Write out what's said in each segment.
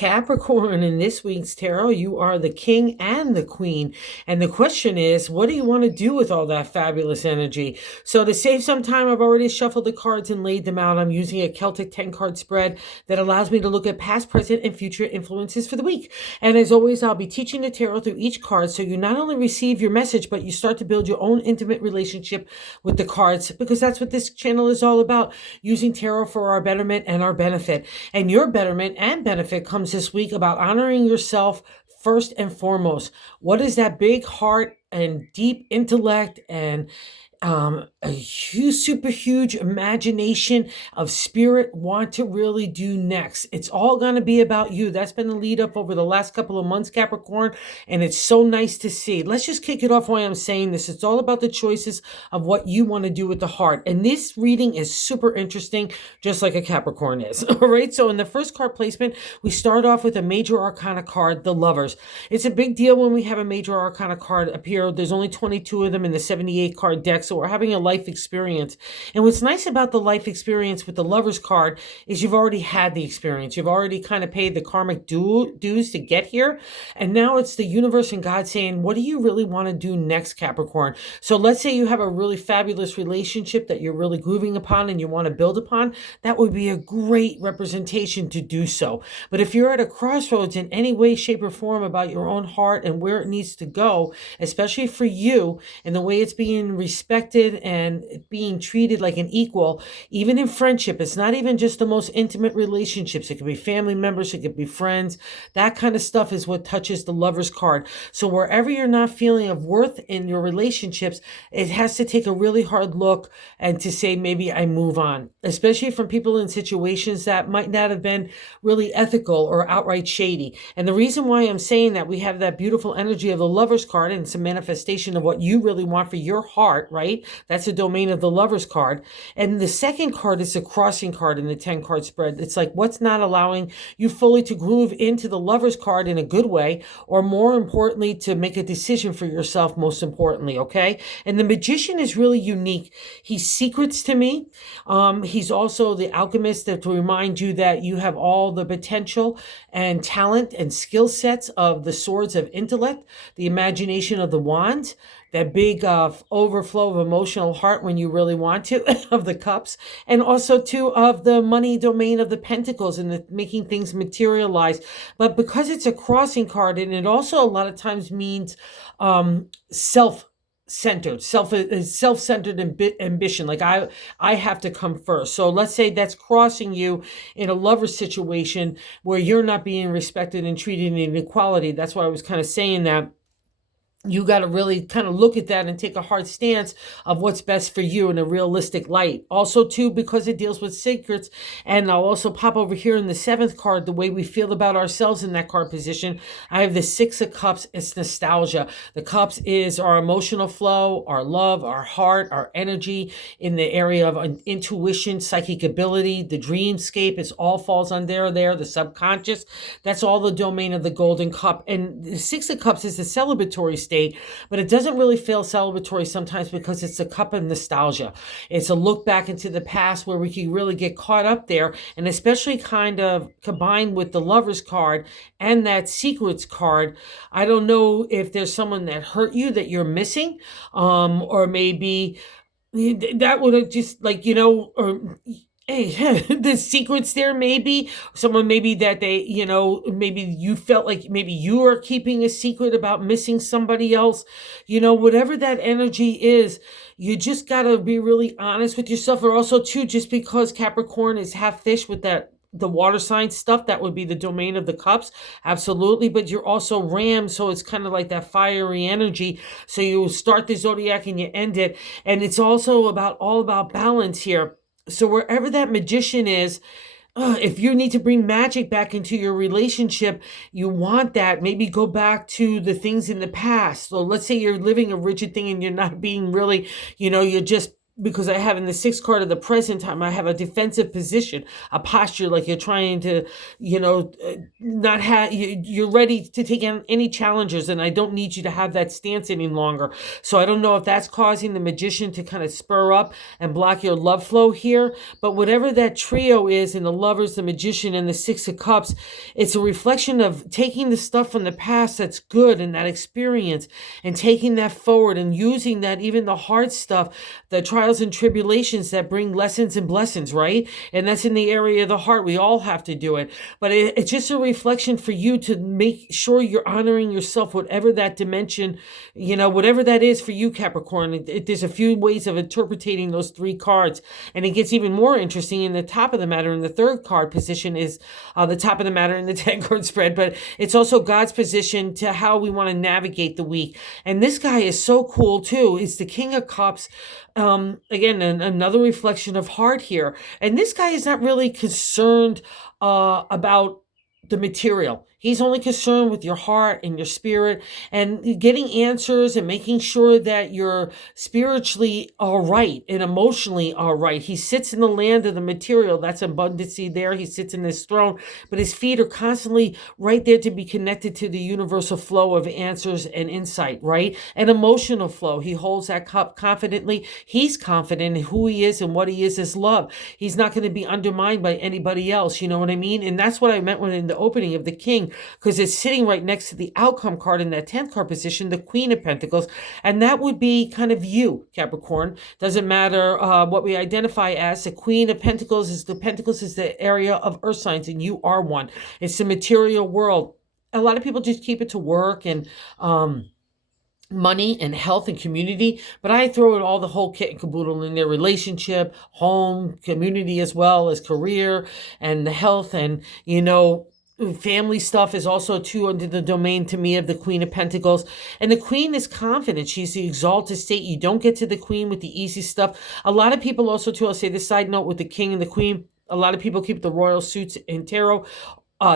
Capricorn, in this week's tarot, you are the king and the queen. And the question is, what do you want to do with all that fabulous energy? So to save some time, I've already shuffled the cards and laid them out. I'm using a Celtic 10-card spread that allows me to look at past, present, and future influences for the week. And as always, I'll be teaching the tarot through each card, so you not only receive your message, but you start to build your own intimate relationship with the cards, because that's what this channel is all about, using tarot for our betterment and our benefit. And your betterment and benefit comes this week about honoring yourself first and foremost. What is that big heart and deep intellect and a huge, super huge imagination of spirit want to really do next? It's all going to be about you. That's been the lead up over the last couple of months, Capricorn, and it's so nice to see. Let's just kick it off why I'm saying this. It's all about the choices of what you want to do with the heart. And this reading is super interesting, just like a Capricorn is. All right. So in the first card placement, we start off with a major arcana card, the Lovers. It's a big deal when we have a major arcana card appear. There's only 22 of them in the 78 card deck. So we're having a life experience. And what's nice about the life experience with the Lovers card is you've already had the experience. You've already kind of paid the karmic dues to get here. And now it's the universe and God saying, what do you really want to do next, Capricorn? So let's say you have a really fabulous relationship that you're really grooving upon and you want to build upon. That would be a great representation to do so. But if you're at a crossroads in any way, shape, or form about your own heart and where it needs to go, especially for you and the way it's being respected and being treated like an equal, even in friendship. It's not even just the most intimate relationships. It could be family members, it could be friends. That kind of stuff is what touches the Lovers card. So wherever you're not feeling of worth in your relationships, it has to take a really hard look and to say, maybe I move on, especially from people in situations that might not have been really ethical or outright shady. And the reason why I'm saying that, we have that beautiful energy of the Lovers card, and it's a manifestation of what you really want for your heart, right? That's the domain of the Lovers card. And the second card is the crossing card in the 10-card spread. It's like, what's not allowing you fully to groove into the Lovers card in a good way, or more importantly, to make a decision for yourself, most importantly, okay? And the Magician is really unique. He's secrets to me. He's also the alchemist, that to remind you that you have all the potential and talent and skill sets of the swords of intellect, the imagination of the wands, that big overflow of emotional heart when you really want to, of the cups, and also too of the money domain of the pentacles and the making things materialize. But because it's a crossing card, and it also a lot of times means self-centered ambition, like I have to come first. So let's say that's crossing you in a lover situation where you're not being respected and treated in equality. That's why I was kind of saying that you got to really kind of look at that and take a hard stance of what's best for you in a realistic light. Also, too, because it deals with secrets, and I'll also pop over here in the 7th card, the way we feel about ourselves in that card position. I have the 6 of Cups. It's nostalgia. The Cups is our emotional flow, our love, our heart, our energy in the area of intuition, psychic ability, the dreamscape. It all falls under there, the subconscious. That's all the domain of the Golden Cup. And the 6 of Cups is the celebratory state, but it doesn't really feel celebratory sometimes because it's a cup of nostalgia. It's a look back into the past where we can really get caught up there, and especially kind of combined with the Lovers card and that secrets card. I don't know if there's someone that hurt you that you're missing, or maybe that would have just, like, or hey, the secrets there, maybe someone, maybe that they, maybe you felt like maybe you are keeping a secret about missing somebody else, whatever that energy is. You just got to be really honest with yourself. Or also too, just because Capricorn is half fish with that, the water sign stuff, that would be the domain of the cups. Absolutely. But you're also ram. So it's kind of like that fiery energy. So you start the zodiac and you end it. And it's also all about balance here. So wherever that Magician is, if you need to bring magic back into your relationship, you want that. Maybe go back to the things in the past. So let's say you're living a rigid thing and you're not being really, you're just, because I have in the 6th card of the present time, I have a defensive position, a posture, like you're trying to, not have you're ready to take on any challenges, and I don't need you to have that stance any longer. So I don't know if that's causing the Magician to kind of spur up and block your love flow here, but whatever that trio is in the Lovers, the Magician, and the Six of Cups, it's a reflection of taking the stuff from the past that's good and that experience and taking that forward and using that, even the hard stuff, the trials and tribulations that bring lessons and blessings, right? And that's in the area of the heart. We all have to do it, but it's just a reflection for you to make sure you're honoring yourself, whatever that dimension, whatever that is for you, Capricorn. There's a few ways of interpreting those three cards, and it gets even more interesting in the top of the matter. In the third card position is the top of the matter in the 10-card spread, but it's also God's position to how we want to navigate the week. And this guy is so cool too. It's the King of Cups. Again, another reflection of heart here. And this guy is not really concerned about the material. He's only concerned with your heart and your spirit and getting answers and making sure that you're spiritually all right and emotionally all right. He sits in the land of the material. That's abundancy there. He sits in his throne, but his feet are constantly right there to be connected to the universal flow of answers and insight, right? And emotional flow. He holds that cup confidently. He's confident in who he is and what he is as love. He's not going to be undermined by anybody else. You know what I mean? And that's what I meant when in the opening of the King, because it's sitting right next to the outcome card in that 10th card position, the Queen of Pentacles. And that would be kind of you, Capricorn. Doesn't matter what we identify as. The Queen of Pentacles is the area of earth signs, and you are one. It's the material world. A lot of people just keep it to work and money and health and community, but I throw it all, the whole kit and caboodle in their relationship, home, community, as well as career and the health. And family stuff is also too under the domain to me of the Queen of Pentacles. And the Queen is confident. She's the exalted state. You don't get to the Queen with the easy stuff. A lot of people also too, I'll say this side note with the King and the Queen, a lot of people keep the royal suits in tarot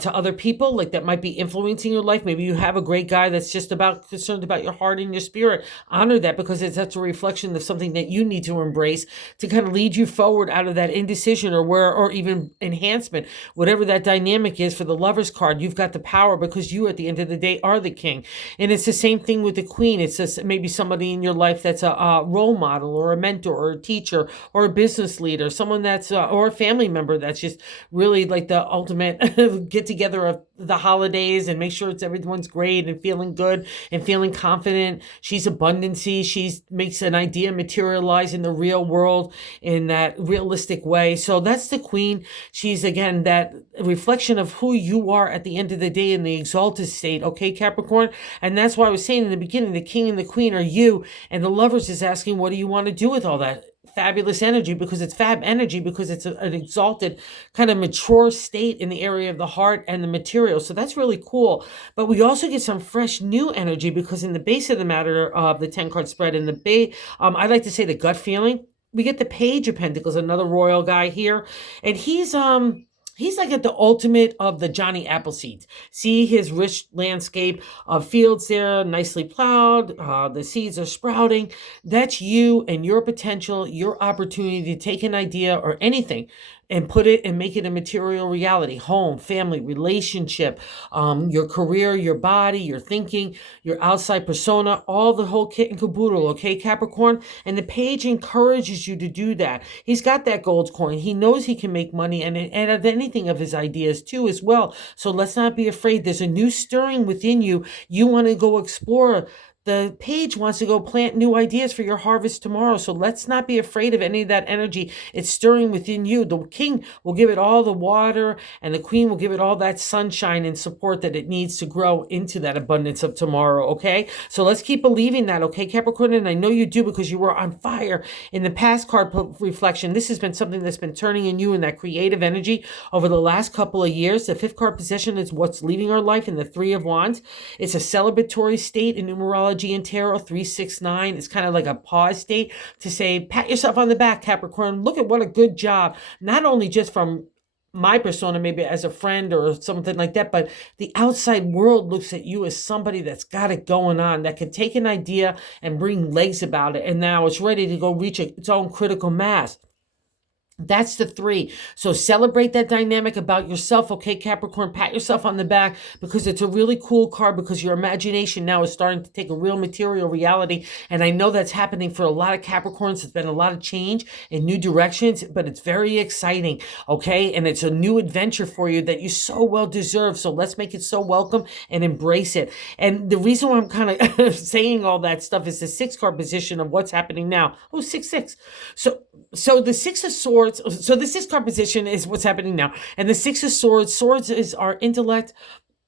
to other people, like that might be influencing your life. Maybe you have a great guy that's just concerned about your heart and your spirit. Honor that, because that's a reflection of something that you need to embrace to kind of lead you forward out of that indecision or even enhancement, whatever that dynamic is. For the Lover's card, you've got the power because you, at the end of the day, are the king. And it's the same thing with the Queen. It's just maybe somebody in your life that's a role model or a mentor or a teacher or a business leader, someone that's or a family member that's just really like the ultimate get together of the holidays and make sure everyone's great and feeling good and feeling confident. She's abundancy. She makes an idea materialize in the real world in that realistic way. So that's the Queen. She's, again, that reflection of who you are at the end of the day in the exalted state. Okay, Capricorn? And that's why I was saying in the beginning, the King and the Queen are you, and the Lovers is asking, what do you want to do with all that fabulous energy? Because it's fab energy, because it's an exalted kind of mature state in the area of the heart and the material. So that's really cool. But we also get some fresh new energy, because in the base of the matter of the 10-card spread, in the base, I like to say the gut feeling, we get the Page of Pentacles, another royal guy here, and he's like at the ultimate of the Johnny Appleseeds. See his rich landscape of fields there, nicely plowed. The seeds are sprouting. That's you and your potential, your opportunity to take an idea or anything and put it and make it a material reality. Home, family, relationship, your career, your body, your thinking, your outside persona, all the whole kit and caboodle, okay, Capricorn? And the Page encourages you to do that. He's got that gold coin. He knows he can make money and of anything of his ideas too as well. So let's not be afraid. There's a new stirring within you. You want to go explore. The Page wants to go plant new ideas for your harvest tomorrow. So let's not be afraid of any of that energy. It's stirring within you. The King will give it all the water, and the Queen will give it all that sunshine and support that it needs to grow into that abundance of tomorrow, okay? So let's keep believing that, okay, Capricorn? And I know you do, because you were on fire in the past card reflection. This has been something that's been turning in you in that creative energy over the last couple of years. The 5th card position is what's leaving our life in the 3 of Wands. It's a celebratory state in numerology and tarot. 369 is kind of like a pause state to say, pat yourself on the back, Capricorn. Look at what a good job, not only just from my persona, maybe as a friend or something like that, but the outside world looks at you as somebody that's got it going on, that can take an idea and bring legs about it, and now it's ready to go reach its own critical mass. That's the 3. So celebrate that dynamic about yourself, okay, Capricorn? Pat yourself on the back because it's a really cool card because your imagination now is starting to take a real material reality. And I know that's happening for a lot of Capricorns. There's been a lot of change in new directions, but it's very exciting, okay? And it's a new adventure for you that you so well deserve. So let's make it so welcome and embrace it. And the reason why I'm kind of saying all that stuff is the 6 card position of what's happening now. Oh, 6-6. So the 6 of Swords, so the 6 card position is what's happening now. And the 6 of Swords, Swords is our intellect,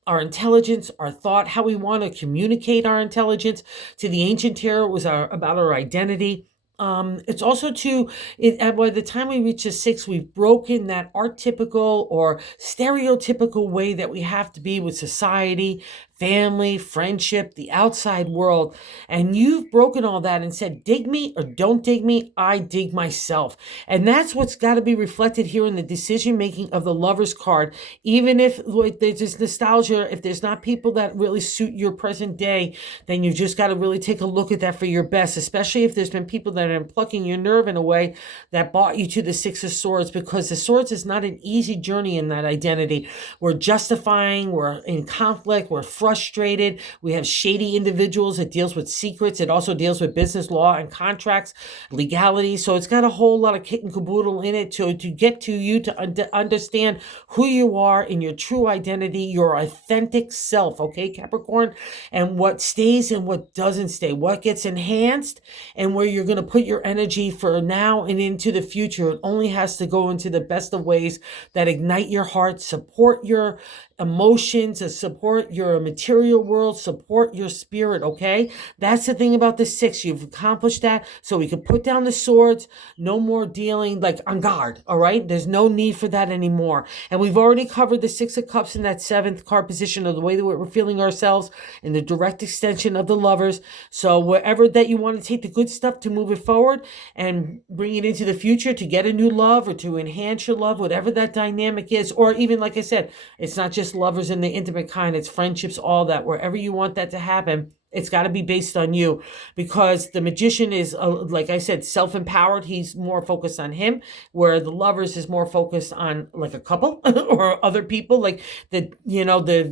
our intelligence, our thought, how we want to communicate our intelligence. To the ancient tarot, it was about our identity. It's also by the time we reach the 6, we've broken that archetypical or stereotypical way that we have to be with society, family, friendship, the outside world. And you've broken all that and said, dig me or don't dig me, I dig myself. And that's what's got to be reflected here in the decision making of the Lover's card. Even if there's this nostalgia, if there's not people that really suit your present day, then you've just got to really take a look at that for your best, especially if there's been people that are plucking your nerve in a way that brought you to the 6 of Swords, because the Swords is not an easy journey in that identity. We're justifying, we're in conflict, we're frustrated. We have shady individuals. It deals with secrets. It also deals with business law and contracts, legality. So it's got a whole lot of kit and caboodle in it to get to you to understand who you are in your true identity, your authentic self, okay, Capricorn? And what stays and what doesn't stay, what gets enhanced and where you're going to put your energy for now and into the future. It only has to go into the best of ways that ignite your heart, support your emotions, support your material world, support your spirit, okay? That's the thing about the 6. You've accomplished that, so we can put down the swords. No more dealing like on guard, all right? There's no need for that anymore. And we've already covered the 6 of Cups in that 7th card position of the way that we're feeling ourselves in the direct extension of the Lovers. So wherever that you want to take the good stuff to move it forward and bring it into the future to get a new love or to enhance your love, whatever that dynamic is, or even, like I said, it's not just lovers in the intimate kind, it's friendships, all that. Wherever you want that to happen, it's got to be based on you, because the Magician is, like I said, self-empowered. He's more focused on him, where the Lovers is more focused on like a couple or other people. Like the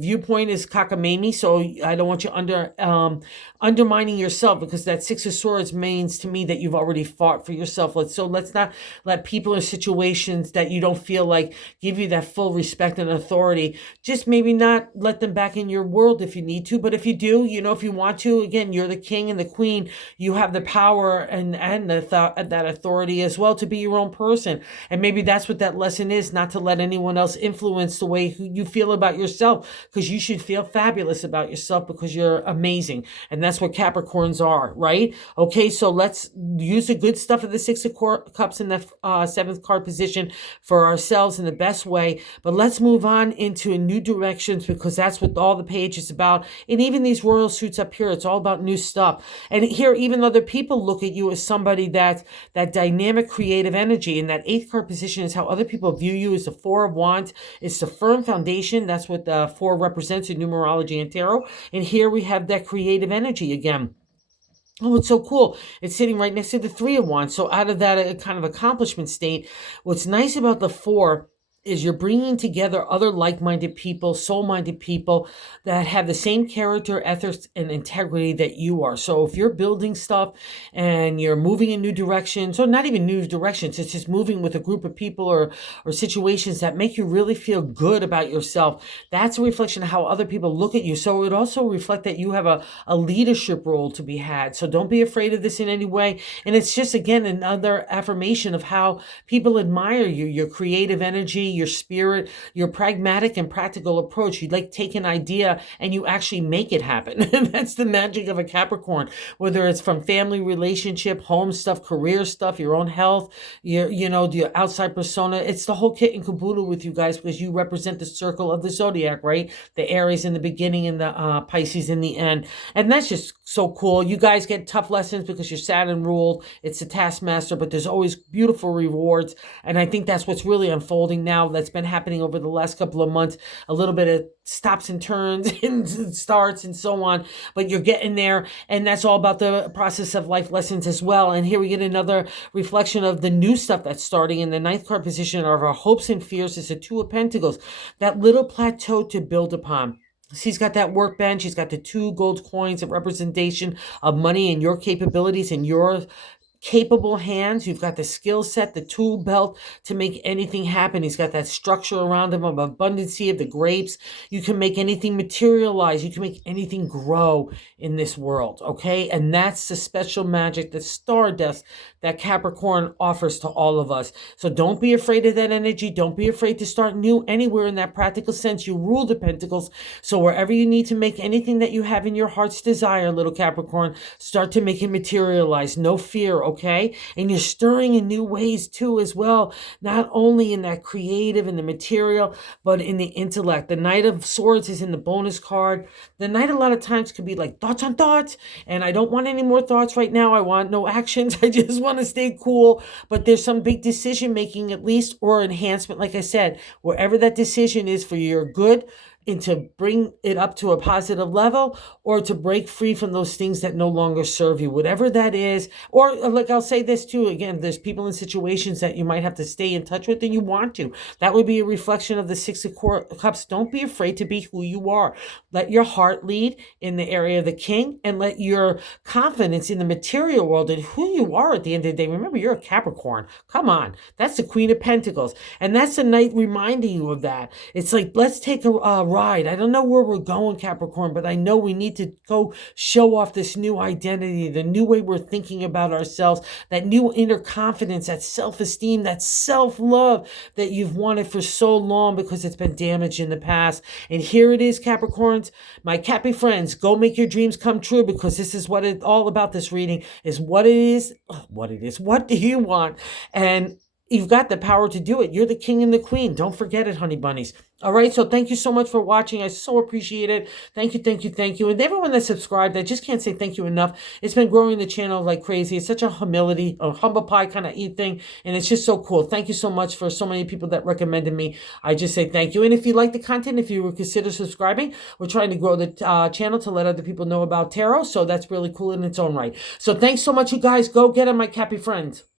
viewpoint is cockamamie. So I don't want you undermining yourself, because that 6 of Swords means to me that you've already fought for yourself. Let's not let people in situations that you don't feel like give you that full respect and authority. Just maybe not let them back in your world if you need to, but if you do, if you want to, again, you're the king and the queen. You have the power and that authority as well to be your own person. And maybe that's what that lesson is, not to let anyone else influence the way you feel about yourself, because you should feel fabulous about yourself because you're amazing. And that's what Capricorns are, right? Okay, so let's use the good stuff of the 6 of Cups in the 7th card position for ourselves in the best way. But let's move on into new directions, because that's what all the page is about. And even these royal suits up here, it's all about new stuff. And here, even other people look at you as somebody that dynamic creative energy. And that 8th card position is how other people view you, as the 4 of Wands. It's the firm foundation. That's what the 4 represents in numerology and tarot. And here we have that creative energy again. Oh, it's so cool. It's sitting right next to the 3 of Wands. So out of that kind of accomplishment state, what's nice about the 4 is you're bringing together other like-minded people, soul-minded people that have the same character, ethics, and integrity that you are. So if you're building stuff and you're moving in new directions, or not even new directions, it's just moving with a group of people or situations that make you really feel good about yourself, that's a reflection of how other people look at you. So it also reflects that you have a leadership role to be had. So don't be afraid of this in any way. And it's just, again, another affirmation of how people admire you, your creative energy, your spirit, your pragmatic and practical approach. You like take an idea and you actually make it happen. That's the magic of a Capricorn, whether it's from family relationship, home stuff, career stuff, your own health, your outside persona. It's the whole kit and caboodle with you guys, because you represent the circle of the zodiac, right? The Aries in the beginning and the Pisces in the end. And that's just so cool. You guys get tough lessons because you're Saturn ruled. It's a taskmaster, but there's always beautiful rewards. And I think that's what's really unfolding now. now that's been happening over the last couple of months, a little bit of stops and turns and starts and so on, but you're getting there, and that's all about the process of life lessons as well. And here we get another reflection of the new stuff that's starting in the ninth card position of our hopes and fears is the Two of Pentacles, that little plateau to build upon. She's got that workbench. She's got the 2 gold coins of representation of money and your capabilities and your capable hands. You've got the skill set, the tool belt to make anything happen. He's got that structure around him of abundancy of the grapes. You can make anything materialize. You can make anything grow in this world, okay? And that's the special magic, the stardust that Capricorn offers to all of us. So don't be afraid of that energy. Don't be afraid to start new anywhere in that practical sense. You rule the Pentacles. So wherever you need to make anything that you have in your heart's desire, little Capricorn, start to make it materialize. No fear, okay? And you're stirring in new ways too as well, not only in that creative and the material, but in the intellect. The Knight of Swords is in the bonus card. The Knight a lot of times could be like thoughts on thoughts, and I don't want any more thoughts right now. I want no actions. I just want to stay cool. But there's some big decision making at least, or enhancement, like I said, wherever that decision is for your good, and to bring it up to a positive level, or to break free from those things that no longer serve you, whatever that is. Or like I'll say this too, again, there's people in situations that you might have to stay in touch with and you want to. That would be a reflection of the Six of Cups. Don't be afraid to be who you are. Let your heart lead in the area of the King, and let your confidence in the material world and who you are at the end of the day. Remember, you're a Capricorn. Come on. That's the Queen of Pentacles. And that's the Knight reminding you of that. It's like, let's take a ride. I don't know where we're going, Capricorn, but I know we need to go show off this new identity, the new way we're thinking about ourselves, that new inner confidence, that self-esteem, that self-love that you've wanted for so long because it's been damaged in the past. And here it is, Capricorns, my Cappy friends, go make your dreams come true, because this is what it's all about. This reading is what it is. What do you want? And you've got the power to do it. You're the king and the queen. Don't forget it, honey bunnies. All right, so thank you so much for watching. I so appreciate it. Thank you, thank you, thank you. And everyone that subscribed, I just can't say thank you enough. It's been growing the channel like crazy. It's such a humility, a humble pie kind of thing, and it's just so cool. Thank you so much for so many people that recommended me. I just say thank you. And if you like the content, if you would consider subscribing, we're trying to grow the channel to let other people know about tarot, so that's really cool in its own right. So thanks so much, you guys. Go get them, my Cappy friends.